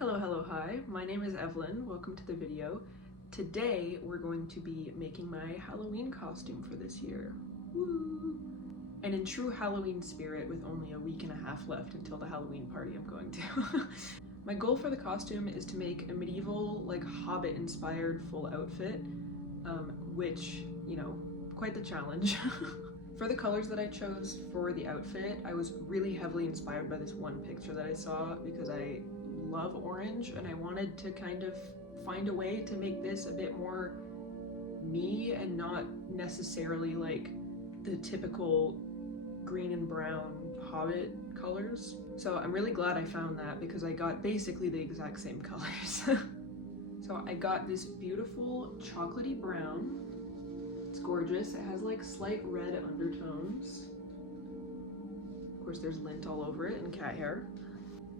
Hello, hi. My name is Evelyn. Welcome to the video. Today we're going to be making my Halloween costume for this year. Woo! And in true Halloween spirit, with only a week and a half left until the Halloween party I'm going to. My goal for the costume is to make a medieval, like Hobbit inspired full outfit, which, you know, quite the challenge. For the colors that I chose for the outfit, I was really heavily inspired by this one picture that I saw because I love orange and I wanted to kind of find a way to make this a bit more me and not necessarily like the typical green and brown Hobbit colors. So I'm really glad I found that because I got basically the exact same colors. So I got this beautiful chocolatey brown. It's gorgeous. It has like slight red undertones. Of course there's lint all over it and cat hair.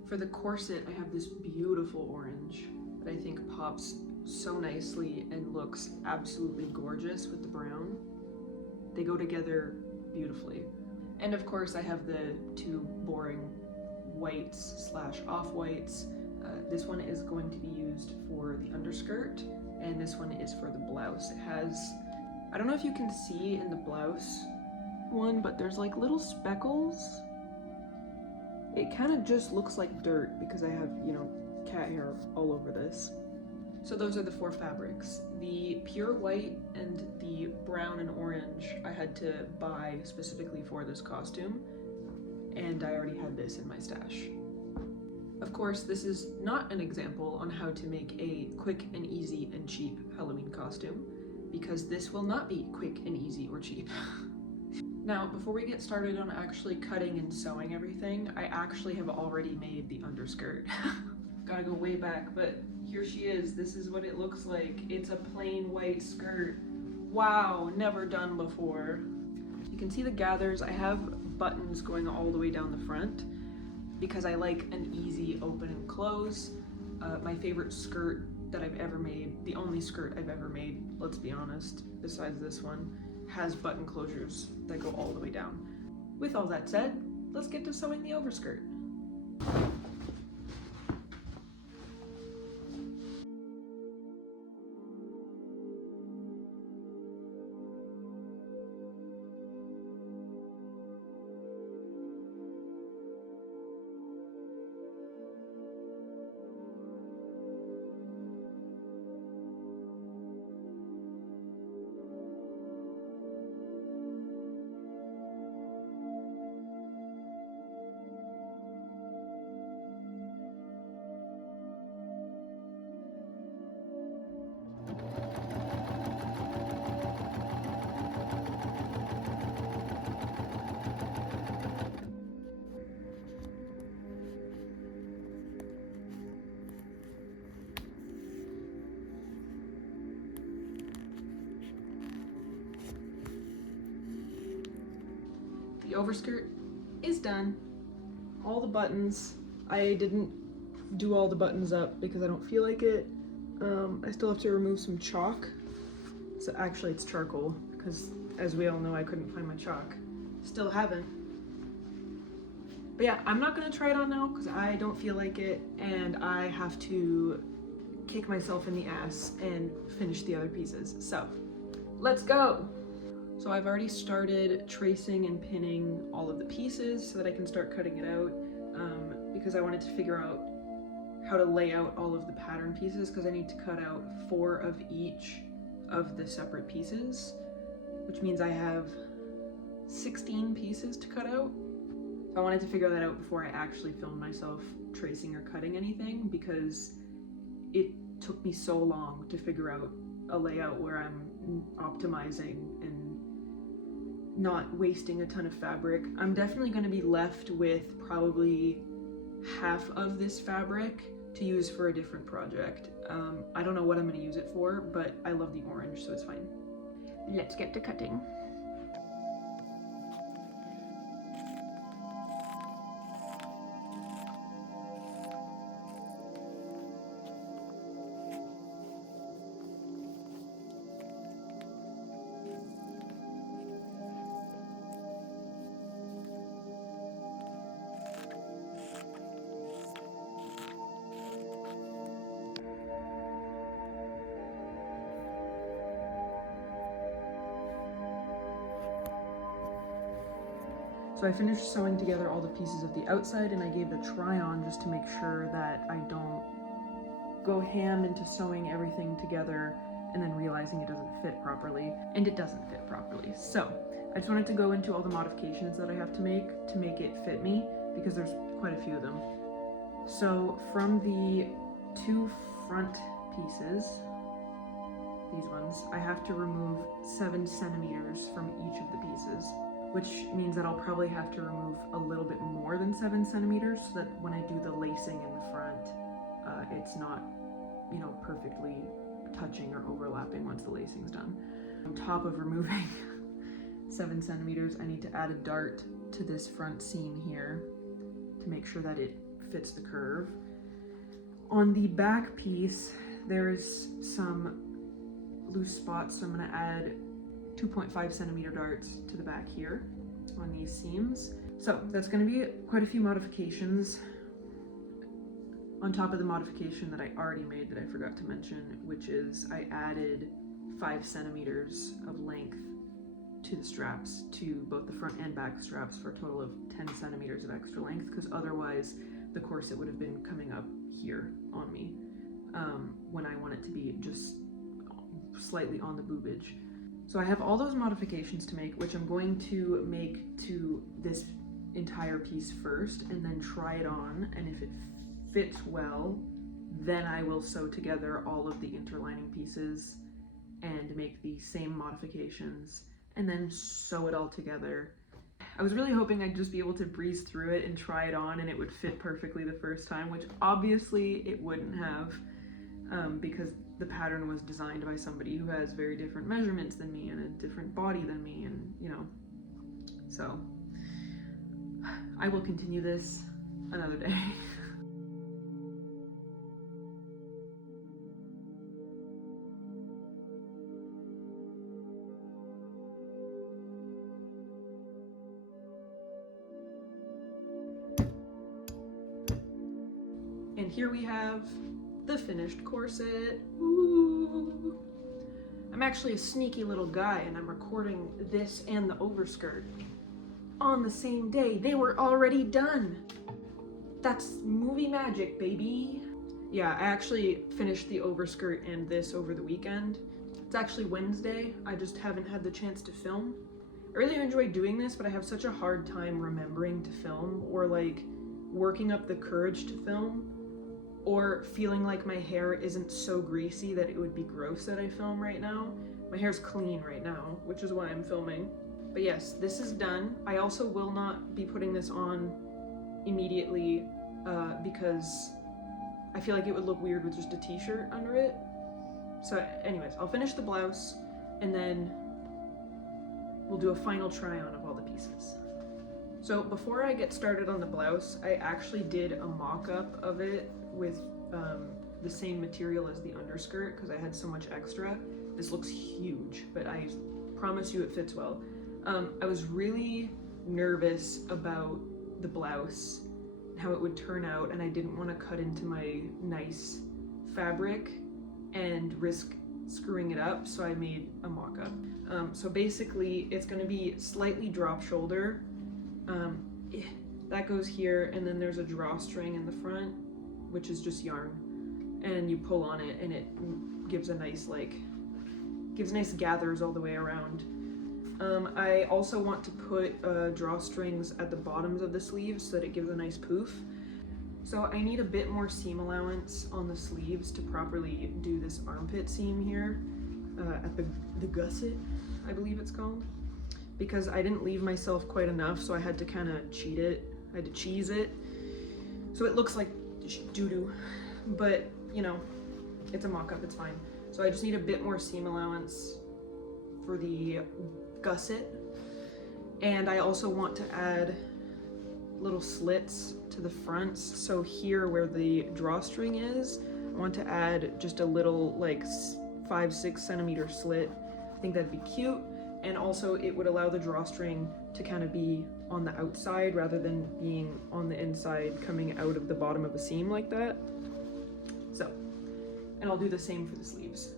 For the corset, I have this beautiful orange that I think pops so nicely and looks absolutely gorgeous with the brown. They go together beautifully. And of course I have the two boring whites slash off-whites. This one is going to be used for the underskirt and this one is for the blouse. It has, I don't know if you can see in the blouse one, but there's like little speckles. It kind of just looks like dirt because I have, you know, cat hair all over this. So those are the four fabrics. The pure white and the brown and orange I had to buy specifically for this costume, and I already had this in my stash. Of course, this is not an example on how to make a quick and easy and cheap Halloween costume, because this will not be quick and easy or cheap. Now, before we get started on actually cutting and sewing everything, I actually have already made the underskirt. Gotta go way back, but here she is. This is what it looks like. It's a plain white skirt. Wow, never done before. You can see the gathers. I have buttons going all the way down the front because I like an easy open and close. My favorite skirt that I've ever made, the only skirt I've ever made, let's be honest, besides this one, has button closures that go all the way down. With all that said, let's get to sewing the overskirt. The overskirt is done. All the buttons, I didn't do all the buttons up because I don't feel like it. I still have to remove some chalk. So actually it's charcoal because as we all know I couldn't find my chalk. Still haven't. But yeah, I'm not gonna try it on now because I don't feel like it and I have to kick myself in the ass and finish the other pieces. So let's go. So I've already started tracing and pinning all of the pieces so that I can start cutting it out because I wanted to figure out how to lay out all of the pattern pieces because I need to cut out 4 of each of the separate pieces, which means I have 16 pieces to cut out. So I wanted to figure that out before I actually filmed myself tracing or cutting anything because it took me so long to figure out a layout where I'm optimizing and not wasting a ton of fabric. I'm definitely going to be left with probably half of this fabric to use for a different project. I don't know what I'm going to use it for, but I love the orange, so it's fine. Let's get to cutting. So I finished sewing together all the pieces of the outside, and I gave the try-on just to make sure that I don't go ham into sewing everything together and then realizing it doesn't fit properly, and it doesn't fit properly. So I just wanted to go into all the modifications that I have to make it fit me, because there's quite a few of them. So from the 2 front pieces, these ones, I have to remove 7 centimeters from each of the pieces, which means that I'll probably have to remove a little bit more than 7 centimeters so that when I do the lacing in the front, it's not, you know, perfectly touching or overlapping once the lacing's done. On top of removing 7 centimeters, I need to add a dart to this front seam here to make sure that it fits the curve. On the back piece, there's some loose spots, so I'm going to add 2.5 centimeter darts to the back here on these seams. So that's going to be quite a few modifications on top of the modification that I already made that I forgot to mention, which is I added 5 centimeters of length to the straps, to both the front and back straps, for a total of 10 centimeters of extra length, because otherwise the corset would have been coming up here on me when I want it to be just slightly on the boobage. So I have all those modifications to make, which I'm going to make to this entire piece first and then try it on, and if it fits well, then I will sew together all of the interlining pieces and make the same modifications and then sew it all together. I was really hoping I'd just be able to breeze through it and try it on and it would fit perfectly the first time, which obviously it wouldn't have, because the pattern was designed by somebody who has very different measurements than me and a different body than me, and you know, so I will continue this another day. And here we have the finished corset. Ooh. I'm actually a sneaky little guy, and I'm recording this and the overskirt on the same day. They were already done. That's movie magic, baby. Yeah, I actually finished the overskirt and this over the weekend. It's actually Wednesday. I just haven't had the chance to film. I really enjoy doing this, but I have such a hard time remembering to film, or like working up the courage to film, or feeling like my hair isn't so greasy that it would be gross that I film right now. My hair's clean right now, which is why I'm filming. But yes, this is done. I also will not be putting this on immediately because I feel like it would look weird with just a t-shirt under it. So anyways, I'll finish the blouse and then we'll do a final try on of all the pieces. So before I get started on the blouse, I actually did a mock-up of it with the same material as the underskirt because I had so much extra. This looks huge, but I promise you it fits well. I was really nervous about the blouse, how it would turn out, and I didn't want to cut into my nice fabric and risk screwing it up, so I made a mock-up. So basically it's going to be slightly drop shoulder. That goes here, and then there's a drawstring in the front, which is just yarn, and you pull on it and it gives a nice nice gathers all the way around. I also want to put drawstrings at the bottoms of the sleeves so that it gives a nice poof. So I need a bit more seam allowance on the sleeves to properly do this armpit seam here at the gusset, I believe it's called, because I didn't leave myself quite enough, so I had to kind of cheat it. I had to cheese it so it looks like doo-doo, but you know, it's a mock-up, it's fine. So I just need a bit more seam allowance for the gusset, and I also want to add little slits to the fronts. So here where the drawstring is, I want to add just a little like 5-6 centimeter slit. I think that'd be cute, and also it would allow the drawstring to kind of be on the outside rather than being on the inside coming out of the bottom of a seam like that. So, and I'll do the same for the sleeves.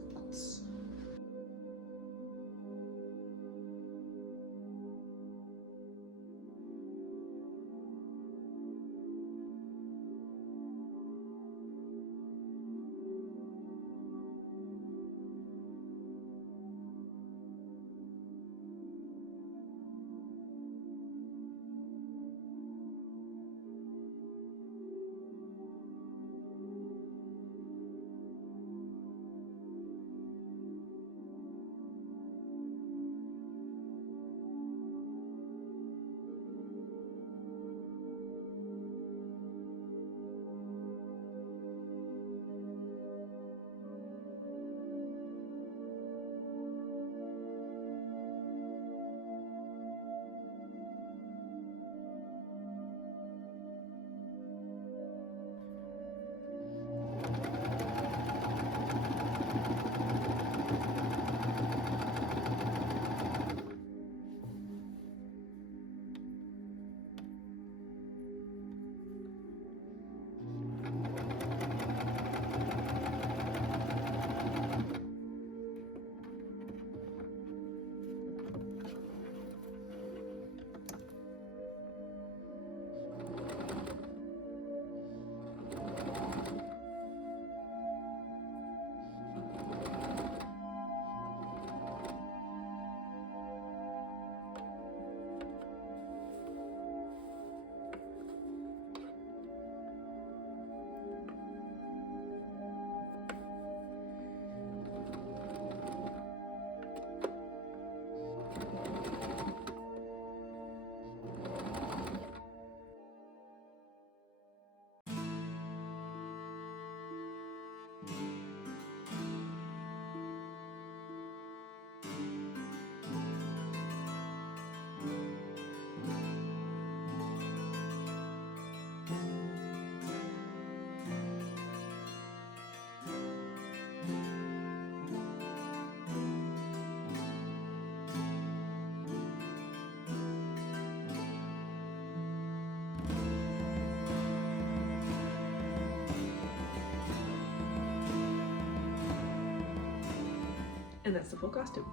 And that's the full costume.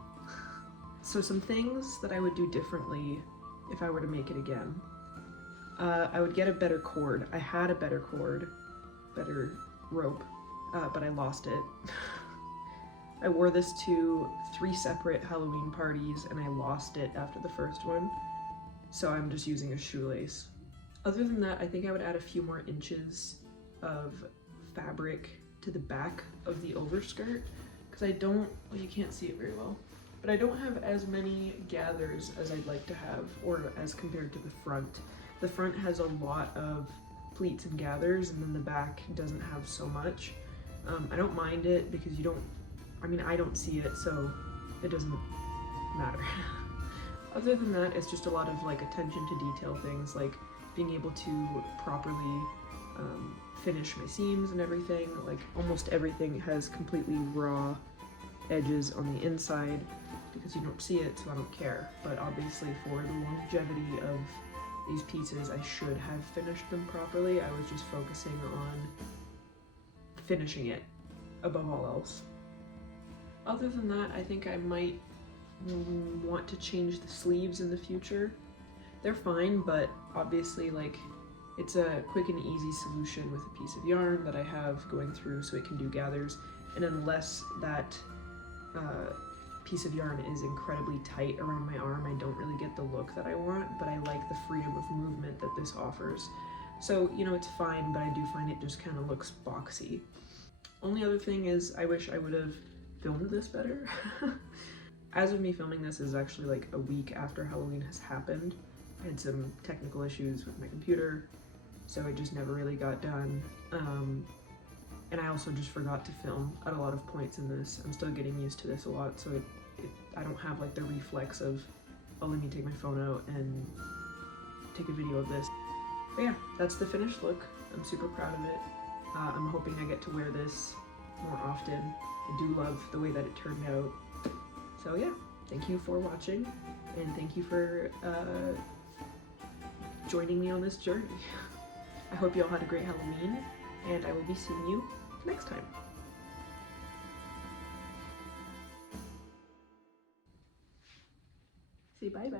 So some things that I would do differently if I were to make it again. I would get a better cord. I had a better cord, better rope, but I lost it. I wore this to 3 separate Halloween parties and I lost it after the first one. So I'm just using a shoelace. Other than that, I think I would add a few more inches of fabric to the back of the overskirt. Because I don't, well, you can't see it very well, but I don't have as many gathers as I'd like to have, or as compared to the front. The front has a lot of pleats and gathers, and then the back doesn't have so much. I don't mind it because you don't, I mean, I don't see it, so it doesn't matter. Other than that, it's just a lot of like attention to detail things, like being able to properly finish my seams and everything. Like almost everything has completely raw edges on the inside because you don't see it, so I don't care. But obviously for the longevity of these pieces, I should have finished them properly. I was just focusing on finishing it above all else. Other than that, I think I might want to change the sleeves in the future. They're fine, but obviously like it's a quick and easy solution with a piece of yarn that I have going through so it can do gathers, and unless that piece of yarn is incredibly tight around my arm, I don't really get the look that I want, but I like the freedom of movement that this offers. So, you know, it's fine, but I do find it just kind of looks boxy. Only other thing is I wish I would have filmed this better. As of me filming this is actually like a week after Halloween has happened. I had some technical issues with my computer, so it just never really got done. And I also just forgot to film at a lot of points in this. I'm still getting used to this a lot, so I don't have like the reflex of, oh, let me take my phone out and take a video of this. But yeah, that's the finished look. I'm super proud of it. I'm hoping I get to wear this more often. I do love the way that it turned out. So yeah, thank you for watching, and thank you for joining me on this journey. I hope you all had a great Halloween, and I will be seeing you next time. Say bye-bye.